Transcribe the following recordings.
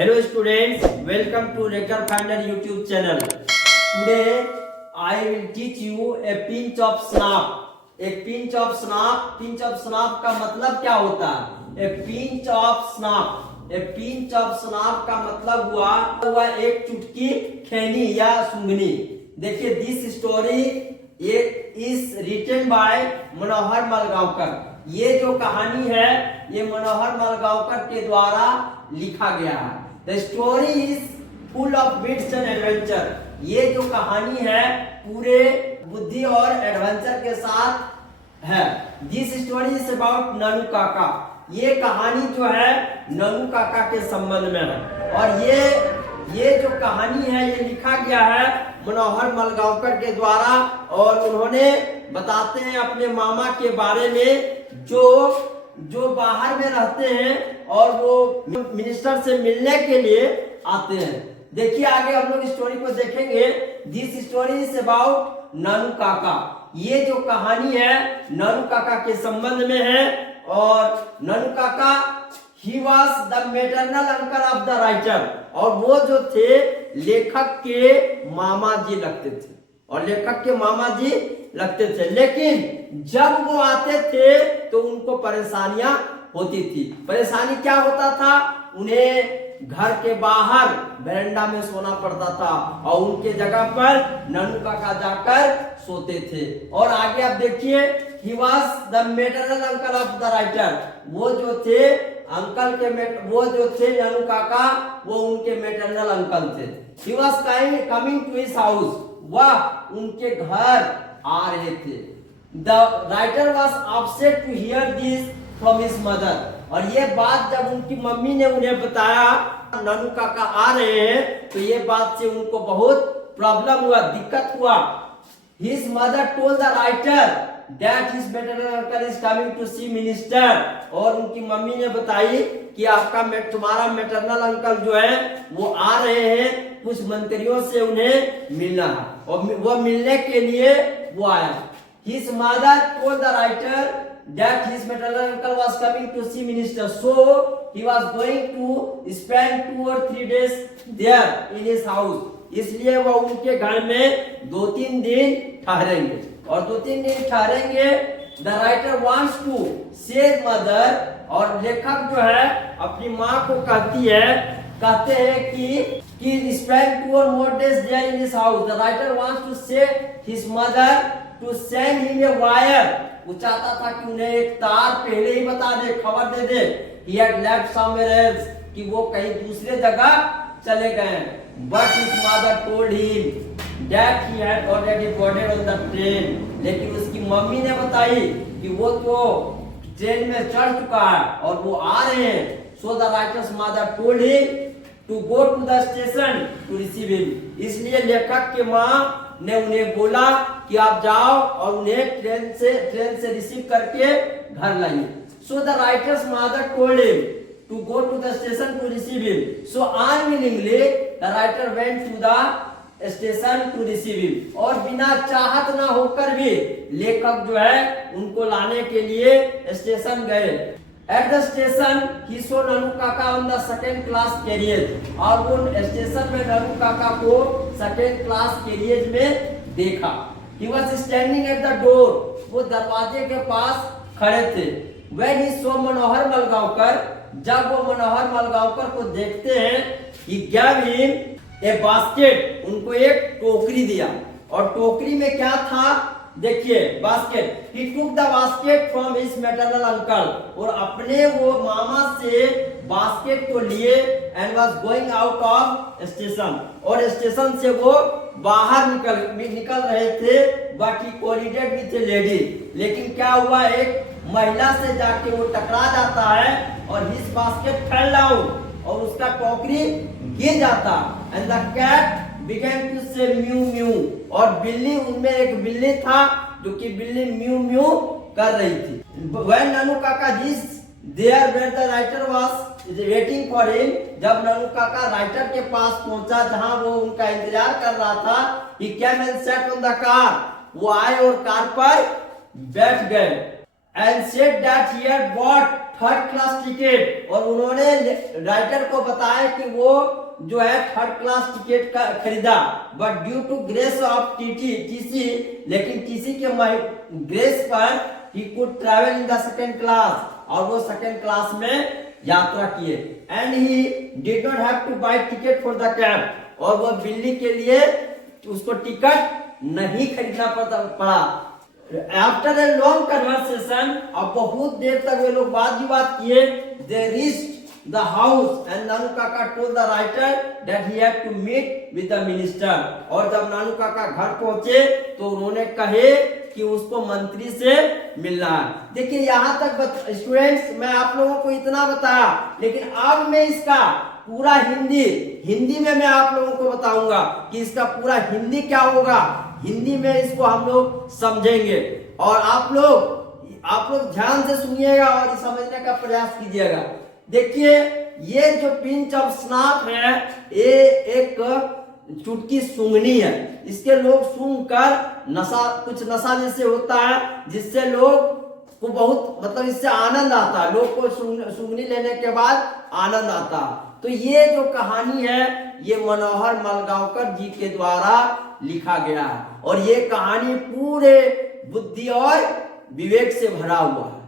Hello students, welcome to Rector Finder YouTube channel. Today I will teach you a pinch of snap. एक pinch of snap का मतलब क्या होता है? A pinch of snap का मतलब हुआ एक चुटकी खैनी या सूंघनी. देखिए this story is written by Manohar Malgaonkar. ये जो कहानी है ये मनोहर मलगांवकर के द्वारा लिखा गया है. The story is full of bits and adventure. ये जो कहानी है पूरे बुद्धि और एडवेंचर के साथ है. दिस स्टोरी इज अबाउट ननू काका. ये कहानी जो है ननू काका के संबंध में है और ये जो कहानी है ये लिखा गया है मनोहर मलगांवकर के द्वारा और उन्होंने बताते हैं अपने मामा के बारे में जो बाहर में रहते हैं और वो मिनिस्टर से मिलने के लिए आते हैं. देखिए आगे हम लोग स्टोरी को देखेंगे. दिस स्टोरी इज अबाउट ननू काका. ये जो कहानी है ननू काका के संबंध में है और ननू काका he was the maternal uncle of the writer. और वो जो थे लेखक के मामा जी लगते थे और लेखक के मामा जी लगते थे. लेकिन जब वो आते थे तो उनको परेशानियां होती थी. परेशानी क्या होता था? उन्हें घर के बाहर बरामदा में सोना पड़ता था और उनके जगह पर ननू काका जाकर सोते थे. और आगे आप देखिए he was the maternal uncle of the writer. वो जो थे वो जो थे ननू काका वो उनके मेटरनल अंकल थे. He was coming to his house. वह उनके घर आ रहे थे. The writer was upset to hear this from his mother. और ये बात जब उनकी मम्मी ने उन्हें बताया ननू काका आ रहे हैं तो ये बात से उनको बहुत प्रॉब्लम हुआ, दिक्कत हुआ. His mother told the writer that his maternal uncle is coming to see minister. और उनकी मम्मी ने बताई कि तुम्हारा मैटरनल अंकल जो है वो आ रहे हैं, कुछ मंत्रियों से उन्हें मिलना है और वो मिलने के लिए वो आया. His mother told the writer that his maternal uncle was coming to see minister, so he was going to spend 2 or 3 days there in his house. इसलिए वो उनके घर में 2-3 दिन ठहरेंगे और 2-3 दिन ठहरेंगे. द राइटर वांट्स टू से मदर. और लेखक जो है अपनी माँ को कहते हैं कि spend 2 or more days there in his house. The writer wants to say his mother to send him a wire. वो चाहता था कि उन्हें एक तार पहले ही बता दे, खबर दे दे. He had left somewhere else, कि वो कहीं दूसरे जगह चले गए. But his mother told him that he had already boarded on the train. लेकिन उसकी मम्मी ने बताई कि वो तो ट्रेन में चढ़ चुका है और वो आ रहे हैं. So the writer's mother told him to go to the station to receive him. इसलिए लेखक के माँ ने उन्हें बोला कि आप जाओ और उन्हें ट्रेन से रिसीव करके घर लाइए. So the writer's mother told him to go to the station to receive him. So unwillingly the writer went to the station to receive him. और बिना चाहत ना होकर भी लेखक जो है उनको लाने के लिए स्टेशन गए. At the station he saw ननू काका on the second class carriage. और वो स्टेशन में ननू काका को सेकंड क्लास कैरियज में देखा. He was standing at the door. वो दरवाजे के पास खड़े थे. When he saw मनोहर मलगांवकर, जब वो मनोहर मलगांवकर को देखते हैं he gave him a basket. उनको एक टोकरी दिया और टोकरी में क्या था देखिए basket. He took the basket from his maternal uncle. और अपने वो मामा से बास्केट को लिए and was going out of station. और स्टेशन से वो बाहर निकल रहे थे. But he collided with a lady. लेकिन क्या हुआ, एक महिला से जाके वो टकरा जाता है और his basket fell down और उसका टोकरी गिर जाता. And the cat began to say mew mew. और बिल्ली, उनमें एक बिल्ली था जो कि बिल्ली म्यू म्यू कर रही थी. When ननू काका reached there where the writer was waiting for him, जब ननू काका राइटर के पास पहुंचा जहां वो उनका इंतजार कर रहा था, he came and sat on the car. वो आए और कार पर बैठ गए and said that he had bought third class ticket, और उन्होंने राइटर को बताया कि वो जो है थर्ड क्लास टिकट का खरीदा, but due to grace of TC, लेकिन टीसी के ग्रेस पर ही could travel in the second class, और वो सेकेंड क्लास में यात्रा किए, and he did not have to buy ticket for the cab, और वो दिल्ली के लिए उसको टिकट नहीं खरीदना पड़ा। आफ्टर ए लॉन्ग कन्वर्सेशन, अब बहुत देर तक वे लोग बात विवाद किए, they reached the house and नानू काका told the writer that he had to meet with the minister, और जब नानू काका घर पहुंचे तो उन्होंने कहे कि उसको मंत्री से मिलना है। देखिए यहाँ तक स्टूडेंट्स मैं आप लोगों को इतना बताया, लेकिन अब मैं इसका पूरा हिंदी में मैं आप लोगों को बताऊंगा कि इसका पूरा हिंदी क्या होगा, हिंदी में इसको हम लोग समझेंगे, और आप लोग ध्यान से सुनिएगा और समझने का प्रयास कीजिएगा। देखिए ये जो पिंच ऑफ स्नैप है, ये एक चुटकी सूंघनी है, इसके लोग सूंघ कर कुछ नशा जैसे होता है, जिससे लोग को बहुत मतलब इससे आनंद आता है, लोग को सूंघनी लेने के बाद आनंद आता है। तो ये जो कहानी है ये मनोहर मलगांवकर जी के द्वारा लिखा गया है, और ये कहानी पूरे बुद्धि और विवेक से भरा हुआ है।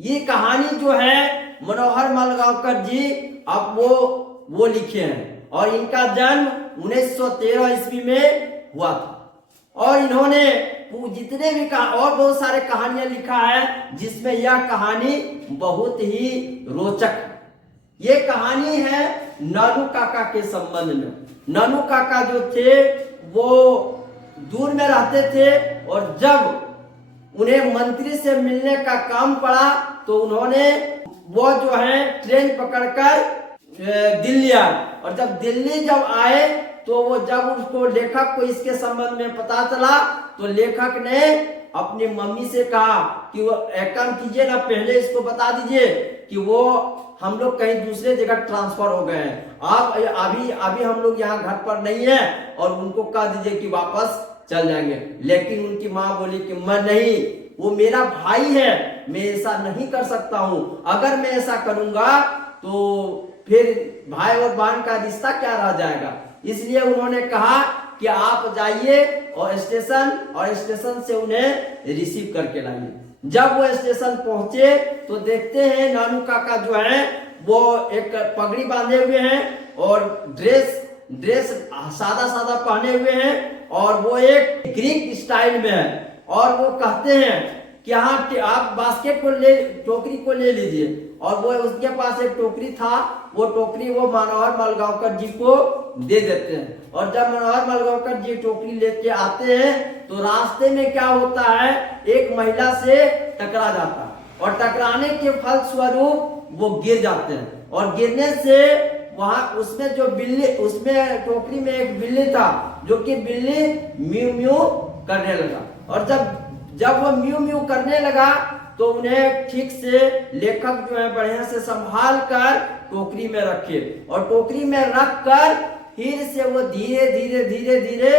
ये कहानी जो है मनोहर मलगांवकर जी अब वो लिखे हैं, और इनका जन्म 1913 ईस्वी में हुआ था, और इन्होंने जितने भी और बहुत सारे कहानियां लिखा है, जिसमें यह कहानी बहुत ही रोचक है। ये कहानी है नानू काका के संबंध में। नानू काका जो थे वो दूर में रहते थे, और जब उन्हें मंत्री से मिलने का काम पड़ा तो उन्होंने वो जो है ट्रेन पकड़कर दिल्ली आए, और जब दिल्ली आए तो वो जब उसको लेखक को इसके संबंध में पता चला तो लेखक ने अपनी मम्मी से कहा कि वो एक काम कीजिए ना, पहले इसको बता दीजिए कि वो हम लोग कहीं दूसरे जगह ट्रांसफर हो गए हैं, आप अभी हम लोग यहाँ घर पर नहीं है, और उनको कह दीजिए कि वापस चल जाएंगे। लेकिन उनकी माँ बोली कि मैं नहीं, वो मेरा भाई है, मैं ऐसा नहीं कर सकता हूं, अगर मैं ऐसा करूंगा तो फिर भाई और बहन का रिश्ता क्या रह जाएगा। इसलिए उन्होंने कहा कि आप जाइए और स्टेशन से उन्हें रिसीव करके लाइए। जब वो स्टेशन पहुंचे तो देखते हैं नानू काका जो है वो एक पगड़ी बांधे हुए हैं, और ड्रेस सादा पहने हुए हैं, और वो एक ग्रीक स्टाइल में है, और वो कहते हैं कि हाँ आप बास्केट टोकरी को ले लीजिए, और वो उसके पास एक टोकरी था, वो टोकरी वो मनोहर मलगांवकर जी को दे देते हैं। और जब मनोहर मलगांवकर जी टोकरी लेके आते हैं तो रास्ते में क्या होता है, एक महिला से टकरा जाता है, और टकराने के फलस्वरूप वो गिर जाते हैं, और गिरने से वहां उसमें जो बिल्ली, उसमें टोकरी में एक बिल्ली था, जो कि बिल्ली म्यू म्यू करने लगा, और जब वो म्यू म्यू करने लगा तो उन्हें ठीक से लेखक जो है बढ़िया से संभाल कर टोकरी में रखे, और टोकरी में रख कर फिर से वो धीरे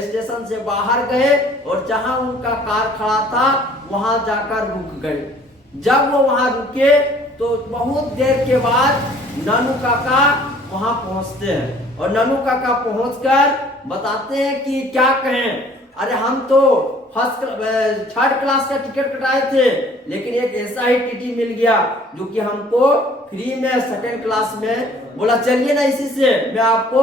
स्टेशन से बाहर गए, और जहां उनका कार खड़ा था वहां जाकर रुक गए। जब वो वहां रुके तो बहुत देर के बाद नानू काका वहां पहुंचते हैं, और नानू काका पहुंचकर बताते हैं कि क्या कहें, अरे हम तो थर्ड क्लास का टिकट कटाए थे, लेकिन एक ऐसा ही टीटी मिल गया जो कि हमको फ्री में सेकंड क्लास में बोला, चलिए ना इसी से मैं आपको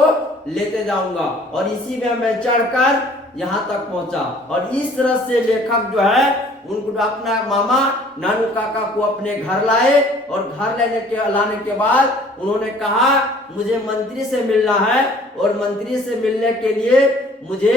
लेते जाऊंगा, और इसी में मैं चढ़कर यहाँ तक पहुंचा। और इस तरह से लेखक जो है उनको अपना मामा नानू काका को अपने घर लाए, और घर लाने के बाद उन्होंने कहा मुझे मंत्री से मिलना है, और मंत्री से मिलने के लिए मुझे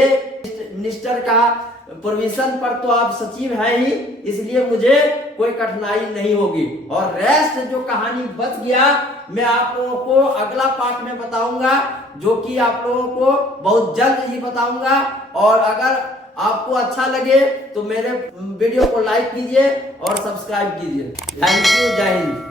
मिनिस्टर का परमिशन पर तो आप सचिव है ही, इसलिए मुझे कोई कठिनाई नहीं होगी। और रेस्ट जो कहानी बच गया मैं आप लोगों को अगला पार्ट में बताऊंगा, जो कि आप लोगों को बहुत जल्द ही बताऊंगा। और अगर आपको अच्छा लगे तो मेरे वीडियो को लाइक कीजिए और सब्सक्राइब कीजिए। थैंक यू, जय हिंद।